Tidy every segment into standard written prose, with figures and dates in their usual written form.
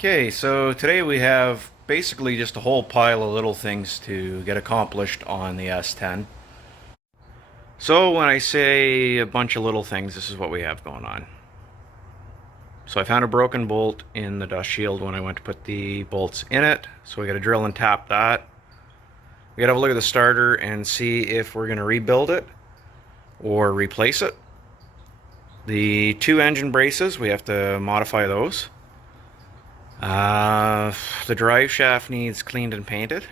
Okay, so today we have basically just a whole pile of little things to get accomplished on the S10. So when I say a bunch of little things, this is what we have going on. So I found a broken bolt in the dust shield when I went to put the bolts in it. So we got to drill and tap that. We got to have a look at the starter and see if we're going to rebuild it or replace it. The two engine braces, we have to modify those. The drive shaft needs cleaned and painted.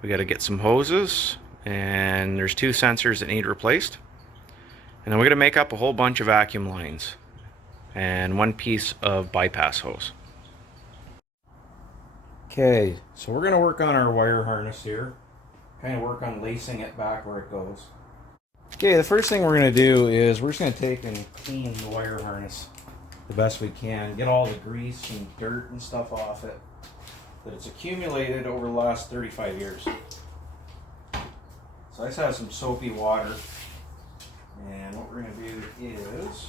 We got to get some hoses, and there's two sensors that need replaced. And then we're going to make up a whole bunch of vacuum lines and one piece of bypass hose. Okay, so we're going to work on our wire harness here. Kind of work on lacing it back where it goes. Okay, the first thing we're going to do is we're just going to take and clean the wire harness the best we can. Get all the grease and dirt and stuff off it that it's accumulated over the last 35 years. So I just have some soapy water, and what we're going to do is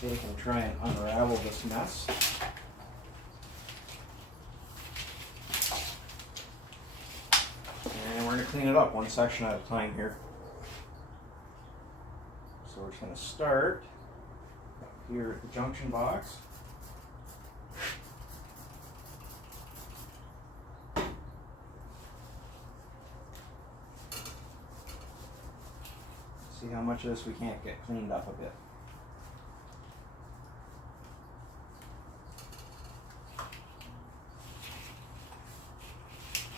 take and try and unravel this mess. And we're going to clean it up one section at a time here. So we're just going to start here at the junction box. See how much of this we can't get cleaned up a bit.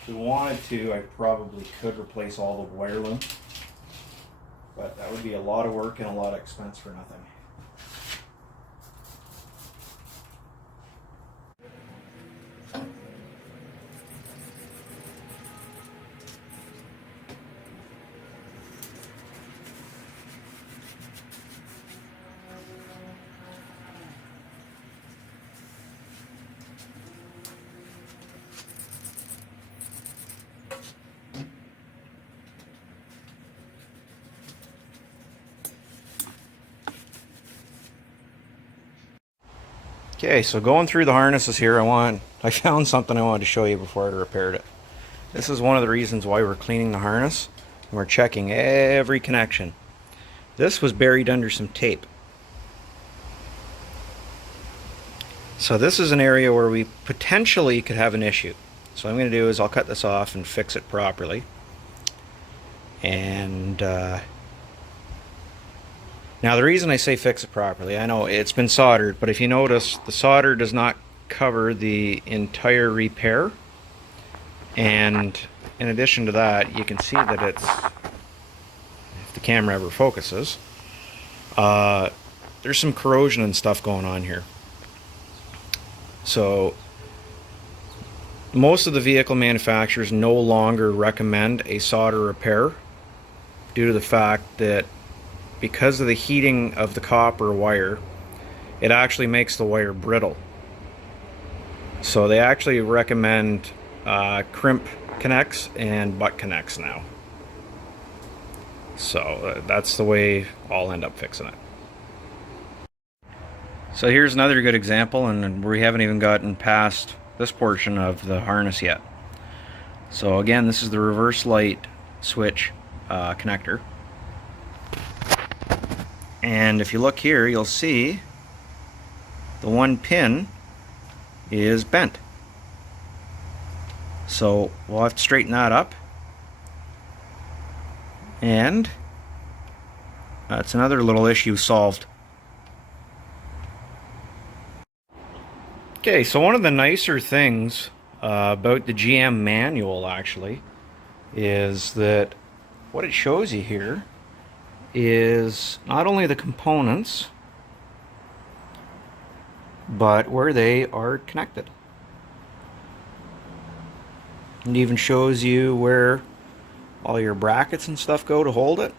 If we wanted to, I probably could replace all the wire loom, but that would be a lot of work and a lot of expense for nothing. Okay, so going through the harnesses here, I found something I wanted to show you before I repaired it. This is one of the reasons why we're cleaning the harness, and we're checking every connection. This was buried under some tape. So this is an area where we potentially could have an issue. So what I'm going to do is I'll cut this off and fix it properly. And now the reason I say fix it properly, I know it's been soldered, but if you notice, the solder does not cover the entire repair. And in addition to that, you can see that it's, if the camera ever focuses, there's some corrosion and stuff going on here. So most of the vehicle manufacturers no longer recommend a solder repair due to the fact that because of the heating of the copper wire, it actually makes the wire brittle. So they actually recommend crimp connects and butt connects now. So that's the way I'll end up fixing it. So here's another good example, and we haven't even gotten past this portion of the harness yet. So again, this is the reverse light switch connector. And if you look here, you'll see the one pin is bent. So we'll have to straighten that up. And that's another little issue solved. Okay, so one of the nicer things about the GM manual actually is that what it shows you here is not only the components, but where they are connected. It even shows you where all your brackets and stuff go to hold it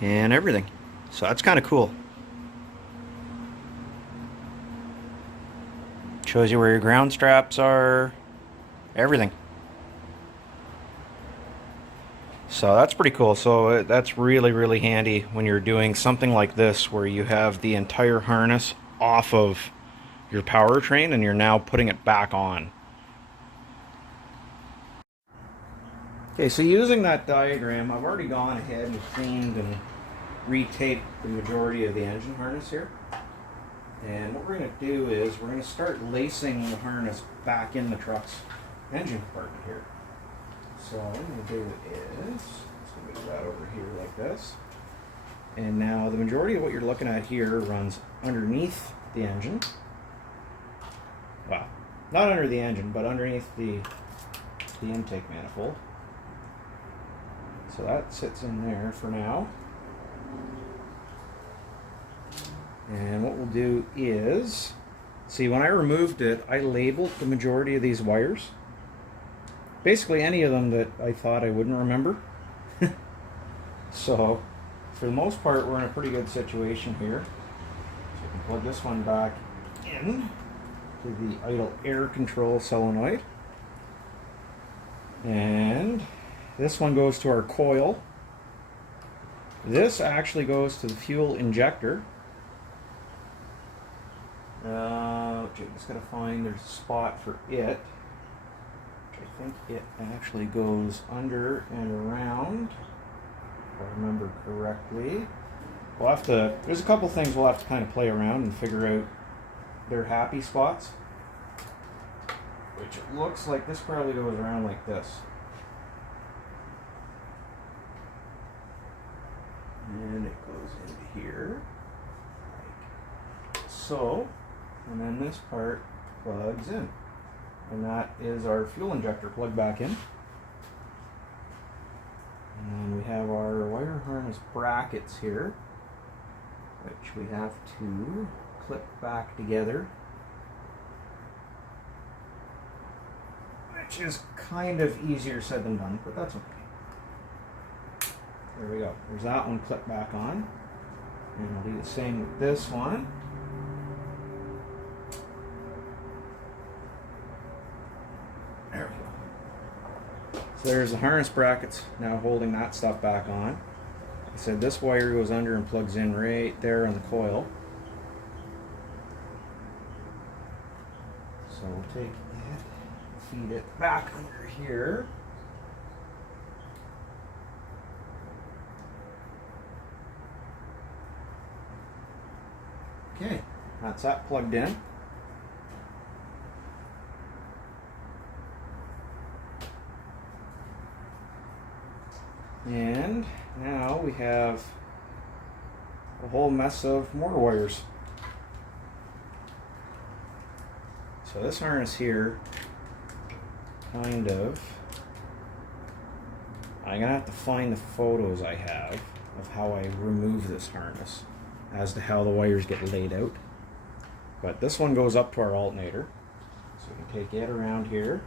and everything. So that's kind of cool. Shows you where your ground straps are, everything. So that's pretty cool. So that's really, really handy when you're doing something like this where you have the entire harness off of your powertrain and you're now putting it back on. Okay, so using that diagram, I've already gone ahead and cleaned and retaped the majority of the engine harness here. And what we're going to do is we're going to start lacing the harness back in the truck's engine compartment here. So what I'm going to do is, let's move that over here like this. And now the majority of what you're looking at here runs underneath the engine. Well, not under the engine, but underneath the intake manifold. So that sits in there for now. And what we'll do is, see, when I removed it, I labeled the majority of these wires. Basically any of them that I thought I wouldn't remember. So, for the most part, we're in a pretty good situation here. So we can plug this one back in to the idle air control solenoid. And this one goes to our coil. This actually goes to the fuel injector. Just gotta find there's a spot for it. I think it actually goes under and around, if I remember correctly. We'll have to, there's a couple things we'll have to kind of play around and figure out their happy spots. Which it looks like this probably goes around like this. And it goes into here. Like so. And then this part plugs in. And that is our fuel injector plugged back in. And then we have our wire harness brackets here, which we have to clip back together. Which is kind of easier said than done, but that's okay. There we go. There's that one clipped back on. And we'll do the same with this one. There we go. So there's the harness brackets now holding that stuff back on. Like I said, this wire goes under and plugs in right there on the coil. So we'll take it, feed it back under here. Okay, that's that plugged in. And now we have a whole mess of motor wires. So this harness here, kind of, I'm gonna have to find the photos I have of how I remove this harness as to how the wires get laid out. But this one goes up to our alternator. So we can take it around here.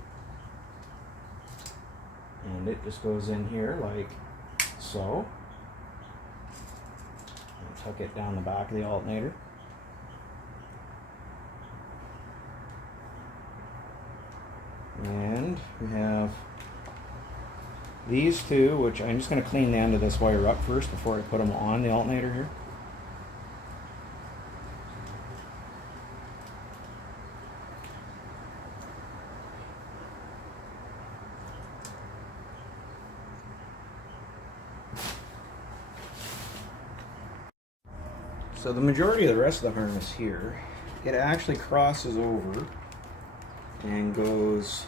And it just goes in here like so. And tuck it down the back of the alternator. And we have these two, which I'm just going to clean the end of this wire up first before I put them on the alternator here. So the majority of the rest of the harness here, it actually crosses over and goes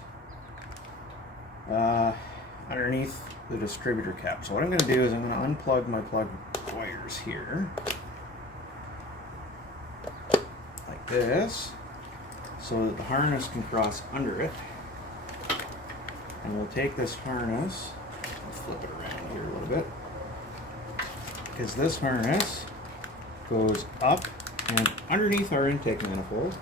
underneath the distributor cap. So what I'm going to do is I'm going to unplug my plug wires here, like this, so that the harness can cross under it. And we'll take this harness, and flip it around here a little bit, because this harness goes up and underneath our intake manifold.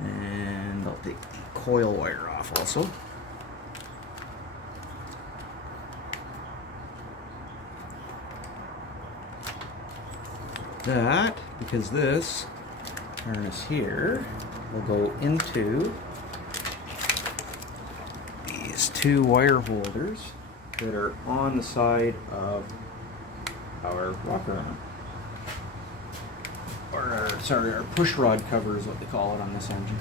And I'll take the coil wire off also. That, because this harness here will go into these two wire holders that are on the side of our rocker arm. Or our push rod cover is what they call it on this engine.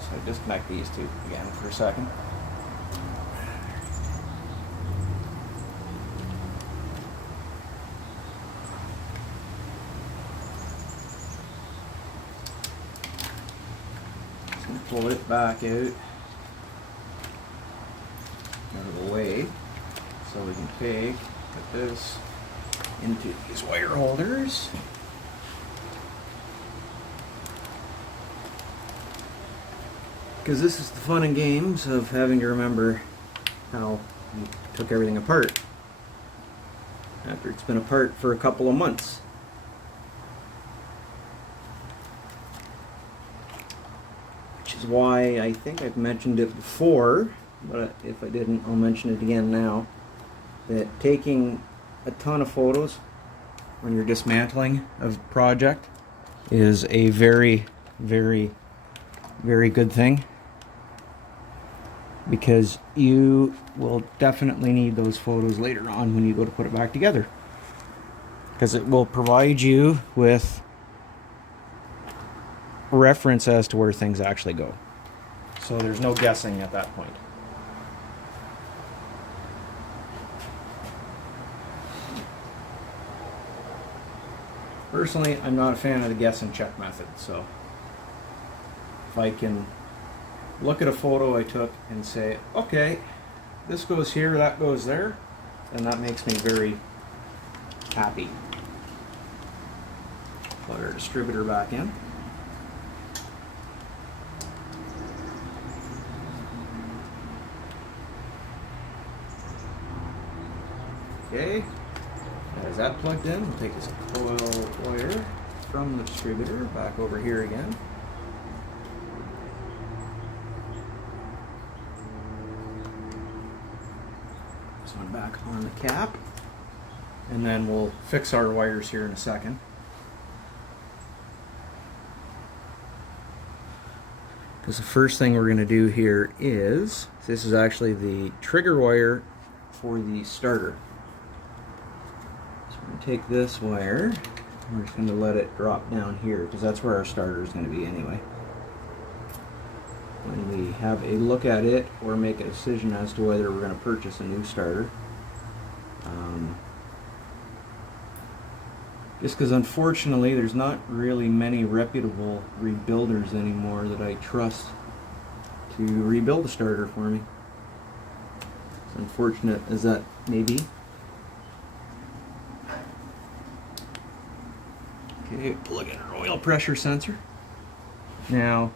So disconnect these two again for a second. Pull it back out of the way so we can put this into these wire holders. Because this is the fun and games of having to remember how you took everything apart after it's been apart for a couple of months. Why I think I've mentioned it before, but if I didn't, I'll mention it again now, that taking a ton of photos when you're dismantling a project is a very, very, very good thing, because you will definitely need those photos later on when you go to put it back together, because it will provide you with reference as to where things actually go. So there's no guessing at that point. Personally, I'm not a fan of the guess and check method, so if I can look at a photo I took and say, okay, this goes here, that goes there, then that makes me very happy. Plug our distributor back in. Okay, as that plugged in, we'll take this coil wire from the distributor back over here again. This one back on the cap, and then we'll fix our wires here in a second. Because the first thing we're going to do here is, this is actually the trigger wire for the starter. Take this wire, we're just going to let it drop down here because that's where our starter is going to be anyway. When we have a look at it or make a decision as to whether we're going to purchase a new starter. Just because unfortunately there's not really many reputable rebuilders anymore that I trust to rebuild a starter for me. As unfortunate as that may be. Okay, plug in our oil pressure sensor. Now,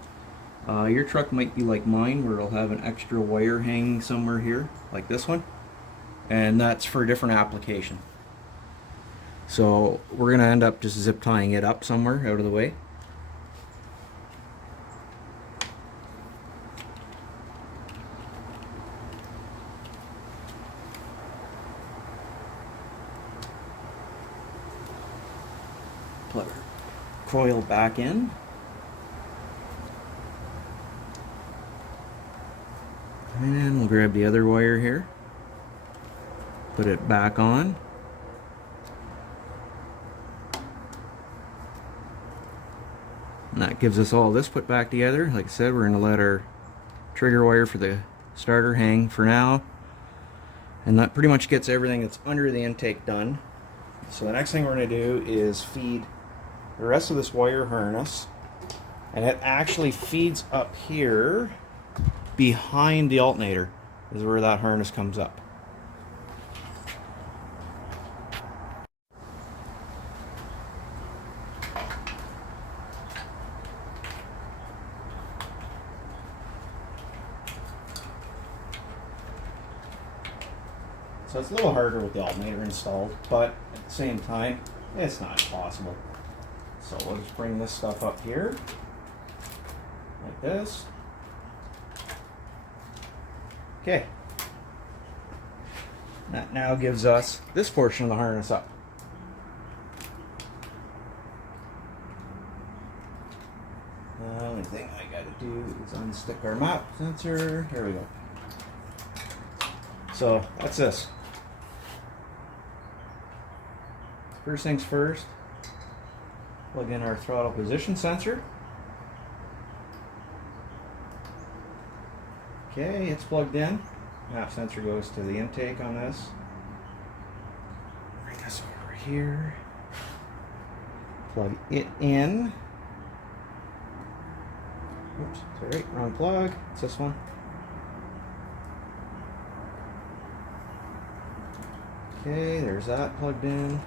your truck might be like mine, where it'll have an extra wire hanging somewhere here, like this one, and that's for a different application. So we're going to end up just zip tying it up somewhere out of the way. Plug our coil back in. And we'll grab the other wire here. Put it back on. And that gives us all this put back together. Like I said, we're going to let our trigger wire for the starter hang for now. And that pretty much gets everything that's under the intake done. So the next thing we're going to do is feed the rest of this wire harness. And it actually feeds up here behind the alternator is where that harness comes up. So it's a little harder with the alternator installed, but at the same time, it's not impossible. So we'll just bring this stuff up here, like this. That now gives us this portion of the harness up. The only thing I gotta do is unstick our map sensor. There we go. So that's this. First things first, plug in our throttle position sensor. Okay, it's plugged in. Map sensor goes to the intake on this. Bring this over here. Plug it in. Oops, sorry, wrong plug. It's this one. Okay, there's that plugged in.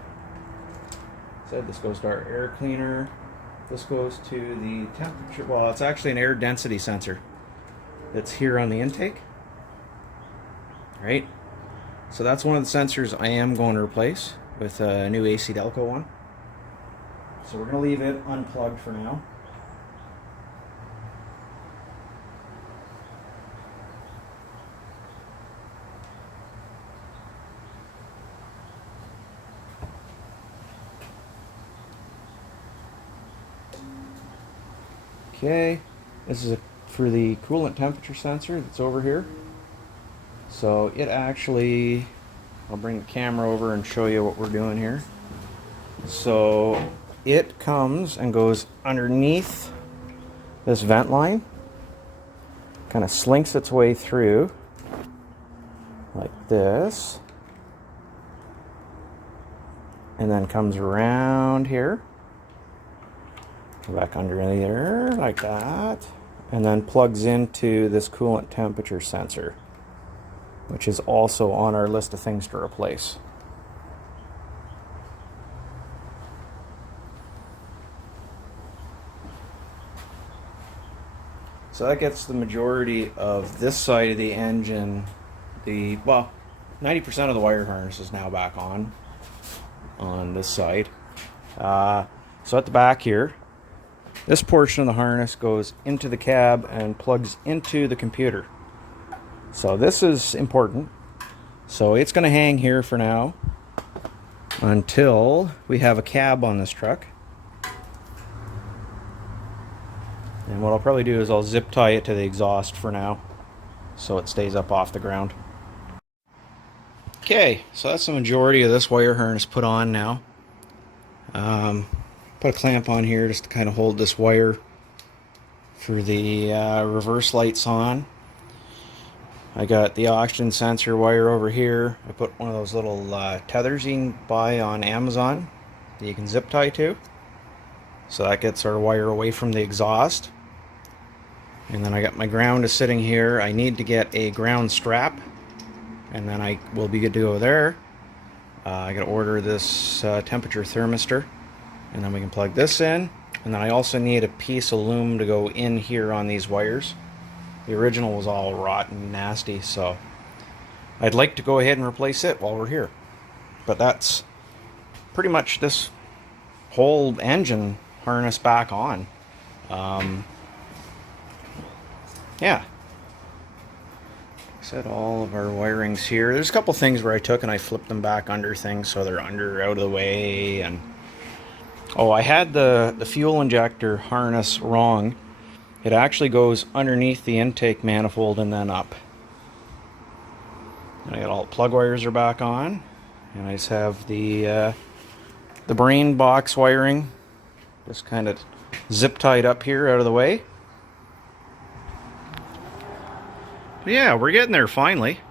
Said this goes to our air cleaner. This goes to the temperature. Well, it's actually an air density sensor that's here on the intake. Right? So that's one of the sensors I am going to replace with a new AC Delco one. So we're going to leave it unplugged for now. Okay, this is for the coolant temperature sensor that's over here. So it actually, I'll bring the camera over and show you what we're doing here. So it comes and goes underneath this vent line, kind of slinks its way through like this, and then comes around here, back under there like that, and then plugs into this coolant temperature sensor, which is also on our list of things to replace. So that gets the majority of this side of the engine. Well, 90% of the wire harness is now back on this side. So at the back here, this portion of the harness goes into the cab and plugs into the computer. So this is important. So it's going to hang here for now until we have a cab on this truck. And what I'll probably do is I'll zip tie it to the exhaust for now so it stays up off the ground. Okay, so that's the majority of this wire harness put on now. Put a clamp on here just to kind of hold this wire for the reverse lights on. I got the oxygen sensor wire over here. I put one of those little tethers you can buy on Amazon that you can zip tie to. So that gets our wire away from the exhaust. And then I got my ground is sitting here. I need to get a ground strap, and then I will be good to go there. I got to order this temperature thermistor, and then we can plug this in. And then I also need a piece of loom to go in here on these wires. The original was all rotten and nasty, so I'd like to go ahead and replace it while we're here. But that's pretty much this whole engine harness back on. Yeah. Set all of our wirings here. There's a couple things where I took and I flipped them back under things so they're out of the way. And oh, I had the fuel injector harness wrong. It actually goes underneath the intake manifold and then up. And I got all the plug wires are back on, and I just have the brain box wiring just kind of zip tied up here out of the way. But yeah, we're getting there finally.